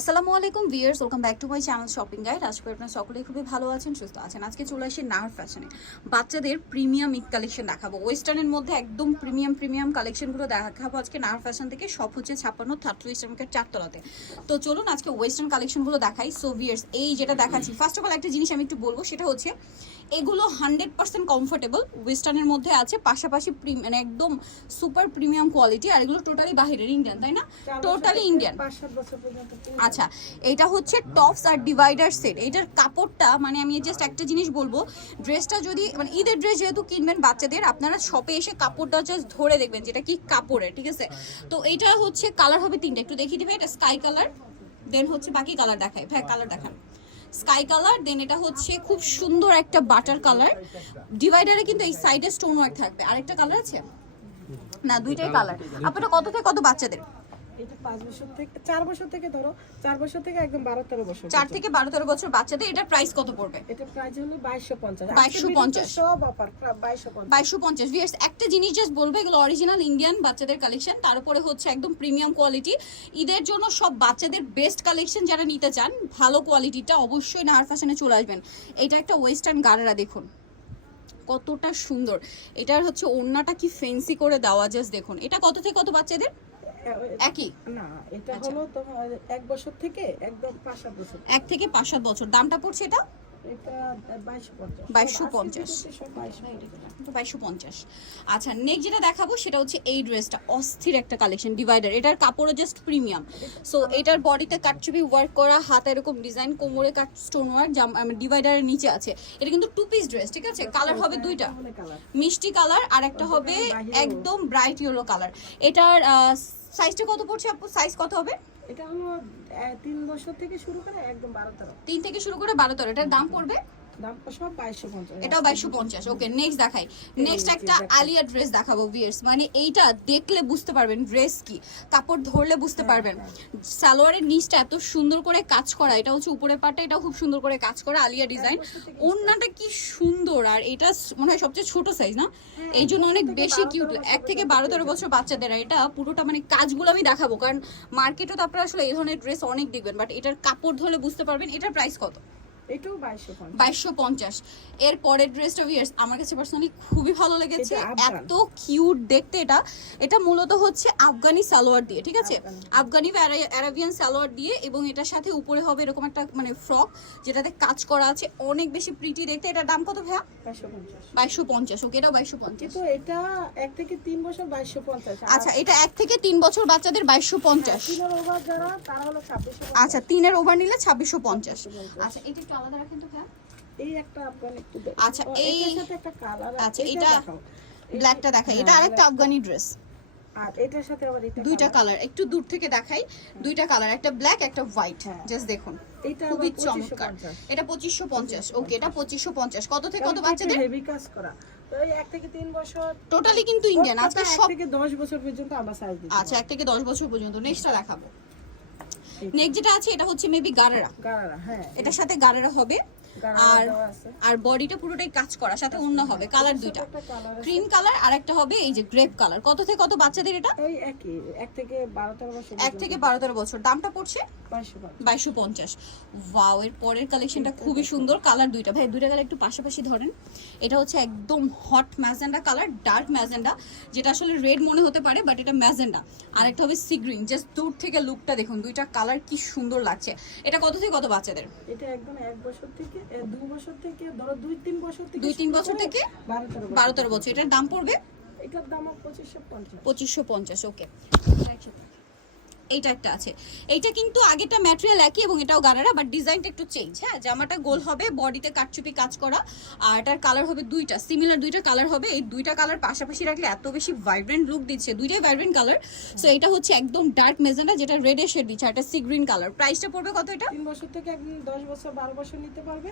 আসসালামু আলাইকুম viewers welcome back to my channel shopping guide. আজকে আপনারা সকলেই খুবই ভালো আছেন সুস্থ আছেন। আজকে চলে আসি নাহার ফ্যাশনে। বাচ্চাদের প্রিমিয়াম ইক কালেকশন দেখাবো। ওয়েস্টার্নের মধ্যে একদম প্রিমিয়াম প্রিমিয়াম কালেকশনগুলো দেখাবো আজকে নাহার ফ্যাশন থেকে। সব হচ্ছে ছাপ্পান্ন থার্টি ইসলামিকের চারতলাতে। তো চলুন আজকে ওয়েস্টার্ন কালেকশনগুলো দেখাই। সো ভিয়ার্স এই যেটা দেখাচ্ছি ফার্স্ট অফ অল একটা জিনিস আমি একটু বলব সেটা হচ্ছে এগুলো হান্ড্রেড পার্সেন্ট কমফোর্টেবল। ওয়েস্টার্নের মধ্যে আছে পাশাপাশি মানে একদম সুপার প্রিমিয়াম কোয়ালিটি আর এগুলো টোটালি বাহিরের ইন্ডিয়ান তাই না? Totally Indian. আচ্ছা এটা হচ্ছে টপস আর ডিভাইডার সেট এটার কাপড়টা মানে আমি জাস্ট একটা জিনিস বলব ড্রেসটা যদি মানে ঈদের ড্রেস যেহেতু কিনবেন বাচ্চাদের আপনারা শপে এসে কাপড়টা জাস্ট ধরে দেখবেন যেটা কি কাপড়ের ঠিক আছে? তো এটা হচ্ছে কালার হবে তিনটা একটু দেখিয়ে দিবে এটা স্কাই কালার দেন হচ্ছে বাকি কালার দেখায়। ভাই কালার দেখান। স্কাই কালার দেন এটা হচ্ছে খুব সুন্দর একটা বাটার কালার ডিভাইডারে কিন্তু এই সাইডে স্টোন ওয়ার্ক থাকবে। আরেকটা কালার আছে? না দুইটাই কালার আপনারা কত থেকে কত বাচ্চাদের? এটা পাঁচ বছর থেকে চার বছর থেকে ধরো চার বছর থেকে একদম বারো তেরো বছর চার থেকে বারো তেরো বছর বাচ্চাদের প্রাইস কত পড়বে? এটা প্রাইস হলো বাইশশো পঞ্চাশ। 2250 সব অফার বাইশশো পঞ্চাশ। বাইশশো পঞ্চাশ। ভিয়ার্স একটা জিনিস জাস্ট বলব এগুলো অরিজিনাল ইন্ডিয়ান বাচ্চাদের কালেকশন তার উপরে হচ্ছে একদম প্রিমিয়াম কোয়ালিটি ঈদের জন্য সব বাচ্চাদের বেস্ট কালেকশন যারা নিতে চান ভালো কোয়ালিটিটা অবশ্যই নাহার ফ্যাশনে চলে আসবেন। এটা একটা ওয়েস্টার্ন গাড়ারা দেখুন। কতটা সুন্দর। এটার হচ্ছে ওড়নাটা কি ফেন্সি করে দেওয়া জাস্ট দেখুন। এটা কত থেকে কত বাচ্চাদের? একই? না এটা আচ্ছা। হলো তোমার এক বছর থেকে একদম পাঁচ সাত বছর। এক থেকে পাঁচ সাত বছর। দামটা পড়ছে এটা? এটা বাইশশো পঞ্চাশ। 2250 সব বাইশশো পঞ্চাশ। আচ্ছা নেক্সট যেটা দেখাবো সেটা হচ্ছে এই ড্রেসটা অস্থির একটা কালেকশন ডিভাইডার এটার কাপড়ও জাস্ট প্রিমিয়াম সো এটার বডিতে কাটচুপি ওয়ার্ক করা হাতে এরকম ডিজাইন কোমরে কাট স্টোন ওয়ার্ক ডিভাইডারের নিচে আছে। এটা কিন্তু টু পিস ড্রেস ঠিক আছে? কালার হবে দুইটা। মিষ্টি কালার আর একটা হবে একদম ব্রাইট ইয়েলো কালার এটার সাইজটা কত পড়ছে আপু? সাইজ কত হবে? এটা হলো তিন বছর থেকে শুরু করে একদম বারো তেরো। তিন থেকে শুরু করে বারো তেরো। এটার দাম পড়বে? এটাও বাইশশো পঞ্চাশ ওকে নেক্সট দেখাই। নেক্সট একটা আলিয়া ড্রেস দেখাবো ভিয়ার্স মানে এইটা দেখলে বুঝতে পারবেন ড্রেস কি কাপড় ধরলে বুঝতে পারবেন। সালোয়ারের নিচটা এত সুন্দর করে কাজ করা এটা হচ্ছে পাটটা খুব সুন্দর করে কাজ করা আলিয়া ডিজাইন কি সুন্দর আর এটা মনে হয় সবচেয়ে ছোট সাইজ না? এই জন্য অনেক বেশি কিউট এক থেকে বারো তেরো বছর বাচ্চাদের এটা পুরোটা মানে কাজগুলো আমি দেখাবো কারণ মার্কেটে তো আপনারা আসলে এই ধরনের ড্রেস অনেক দেখবেন বাট এটার কাপড় ধরলে বুঝতে পারবেন এটার প্রাইস কত? এটাও বাইশশো পঞ্চাশ। বাইশশো পঞ্চাশ। এর পরের ড্রেসটা ভিয়ার্স আমার কাছে পার্সোনালি খুবই ভালো লেগেছে। এত কিউট দেখতে এটা। এটা মূলত হচ্ছে আফগানি সালোয়ার দিয়ে ঠিক আছে? আফগানি। অ্যারাবিয়ান সালোয়ার দিয়ে এবং এটার সাথে উপরে হবে এরকম একটা মানে ফ্রক যেটাতে কাজ করা আছে। অনেক বেশি প্রিটি দেখতে। এটার দাম কত ভাইয়া? বাইশশো পঞ্চাশ। বাইশশো পঞ্চাশ। ওকে এটাও বাইশশো পঞ্চাশ। কিন্তু এটা এক থেকে তিন বছর বাইশশো পঞ্চাশ। আর আচ্ছা এটা এক থেকে তিন বছর বাচ্চাদের বাইশশো পঞ্চাশ। তিনের ওভার যারা তারা হলো ছাব্বিশশো আচ্ছা তিনের ওভার নিলে ছাব্বিশশো পঞ্চাশ। আচ্ছা এটা আলাদা রাখেন তো ভাইয়া এই একটা আফগান একটু আচ্ছা, এই- সাথে একটা কালার আচ্ছা, এটা- ব্ল্যাকটা দেখাই। এটা আরেকটা আফগানি ড্রেস আর এটার সাথে আবার এটা দুইটা কালার একটু দূর থেকে দেখাই। দুইটা কালার একটা ব্ল্যাক একটা হোয়াইট হ্যাঁ। জাস্ট দেখুন। এটা খুবই চমৎকার। এটা পঁচিশশো পঞ্চাশ। ওকে এটা কত থেকে কত বাচ্চাদের? হেভি কাজ করা। এক থেকে টোটালি কিন্তু ইন্ডিয়ান ওর আজকে সব থেকে দশ বছর পর্যন্ত আমরা সাইজ দিই আচ্ছা এক থেকে দশ বছর পর্যন্ত। নেক্সটটা দেখাবো। নেক্সট যেটা আছে এটা হচ্ছে মেবি গারারা। গারারা হ্যাঁ। এটার সাথে গারারা হবে। আর আর বডিটা পুরোটাই কাজ করা সাথে অন্য হবে কালার দুইটা। ক্রিম কালার আর একটা হবে এই যে গ্রেপ কালার। কত থেকে কত বাচ্চাদের এটা? ওই একই এক থেকে বারো তেরো বছর এক থেকে বারো তেরো বছর। দামটা পড়ছে? বাইশশো পঞ্চাশ। বাইশশো পঞ্চাশ। ওয়াও এর পরের কালেকশনটা খুবই সুন্দর। কালার দুইটা। ভাই দুইটা কালার একটু পাশাপাশি ধরেন। এটা হচ্ছে একদম hot magenta colour dark magenta যেটা আসলে রেড মনে হতে পারে বাট এটা ম্যাজেন্ডা। আর একটা হবে সি গ্রিন জাস্ট দূর থেকে লুকটা দেখুন। দুইটা কালার কি সুন্দর লাগছে। এটা কত থেকে কত বাচ্চাদের? এটা একদম এক বছর থেকে এ, দু বছর থেকে ধরো দুই তিন বছর থেকে দুই তিন বছর থেকে বারো তেরো বছর। বারো তেরো বছর। এটার দাম পড়বে? এটার দাম পঁচিশশো পঞ্চাশ। পঁচিশশো পঞ্চাশ ওকে। এইটা একটা আছে। এইটা কিন্তু আগেটা ম্যাটেরিয়াল একই এবং এটাও গারারা বাট ডিজাইনটা একটু চেঞ্জ হ্যাঁ? জামাটা গোল হবে বডিতে কাটচুপি কাজ করা আর এটার কালার হবে দুইটা সিমিলার দুইটা কালার হবে। এই দুইটা কালার পাশাপাশি রাখলে এত বেশি ভাইব্রেন্ট লুক দিচ্ছে দুইটাই ভাইব্রেন্ট কালার সো এটা হচ্ছে একদম ডার্ক মেজেন্ডা যেটা রেডের শেড দিচ্ছে আর এটা সি গ্রিন কালার প্রাইসটা পড়বে কত এটা? তিন বছর থেকে একদম দশ বছর বারো বছর নিতে পারবে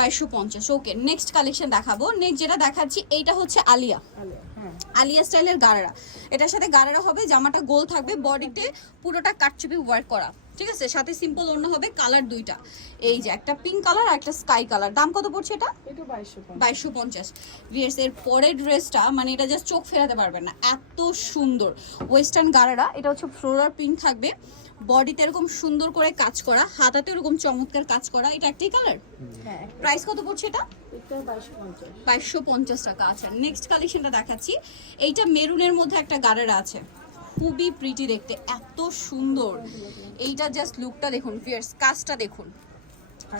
বাইশশো পঞ্চাশ। ওকে নেক্সট কালেকশন দেখাবো। নেক্সট যেটা দেখাচ্ছি এইটা হচ্ছে আলিয়া। আলে, হ্যাঁ আলিয়া স্টাইলের গাড়া এটার সাথে গাড়ারা হবে, জামাটা গোল থাকবে, বডিতে পুরোটা কাটচুপি ওয়ার্ক করা। ঠিক আছে? সাথে সিম্পল অন্য হবে কালার দুইটা। এই যে একটা পিঙ্ক কালার আর একটা স্কাই কালার দাম কত পড়ছে এটা? বাইশশো পঞ্চাশ। ভিএস এর পরের ড্রেসটা মানে এটা জাস্ট চোখ ফেরাতে পারবেন না। এত সুন্দর। ওয়েস্টার্ন গারারা এটা হচ্ছে ফ্লোরার পিঙ্ক থাকবে। বডিতে এরকম সুন্দর করে কাজ করা হাতাতে এরকম চমৎকার কাজ করা এটা একটাই কালার হ্যাঁ প্রাইস কত পড়ছে এটা? বাইশশো পঞ্চাশ। টাকা আচ্ছা। নেক্সট কালেকশনটা দেখাচ্ছি। এইটা মেরুনের মধ্যে একটা গারেরা আছে। খুবই প্রিটি দেখতে এত সুন্দর। এইটা জাস্ট লুকটা দেখুন ফিয়ার্স কাজটা দেখুন।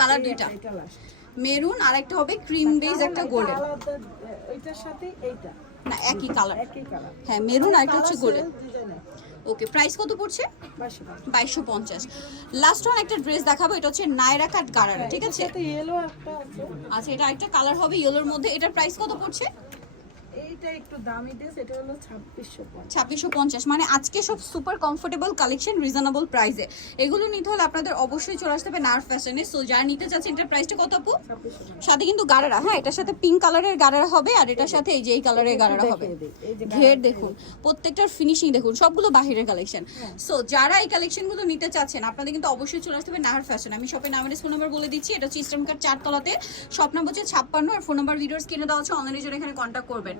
কালার দুইটা। মেরুন আর একটা হবে ক্রিম বেজ একটা গোল্ডেন এইটার সাথে এইটা। না একই কালার একই কালার হ্যাঁ মেরুন আর একটা হচ্ছে গোল্ডেন ওকে প্রাইস কত পড়ছে? বাইশশো পঞ্চাশ। লাস্ট ওয়ান একটা ড্রেস দেখাবো এটা হচ্ছে নায়রা কাট গারারা ঠিক ইয়েলো একটা আছে। আচ্ছা এটা একটা কালার হবে ইয়েলোর মধ্যে। এটার প্রাইস কত পড়ছে? এইটা একটু দামি ড্রেস এটা হলো ছাব্বিশশো পঞ্চাশ। ছাব্বিশশো পঞ্চাশ। মানে আজকে সব সুপার কমফোর্টেবল কালেকশন রিজনেবল প্রাইসে এগুলো নিতে হলে আপনাদের অবশ্যই চলে আসতে হবে নার্ভ ফ্যাশনে সো যারা নিতে চাচ্ছেন এটার প্রাইসটা কত আপু? সাথে কিন্তু গারারা। হ্যাঁ এটার সাথে পিঙ্ক কালারের গারারা হবে আর এটার সাথে এই যে এই কালারের গারারা হবে। ঘের দেখুন প্রত্যেকটার ফিনিশিং দেখুন সবগুলো বাহিরের কালেকশন সো যারা এই কালেকশনগুলো নিতে চাচ্ছেন আপনাদের কিন্তু অবশ্যই চলে আসতে হবে নাহার ফ্যাশন আমি শপের নামের ফোন নাম্বার বলে দিচ্ছি এটা হচ্ছে ইস্টার্ন কার্ড চারতলাতে। শপ নাম্বার হচ্ছে ছাপ্পান্ন আর ফোন নাম্বার ভিডিওস কিনে দেওয়া হচ্ছে অনলাইনের জন্য এখানে কন্ট্যাক্ট করবেন।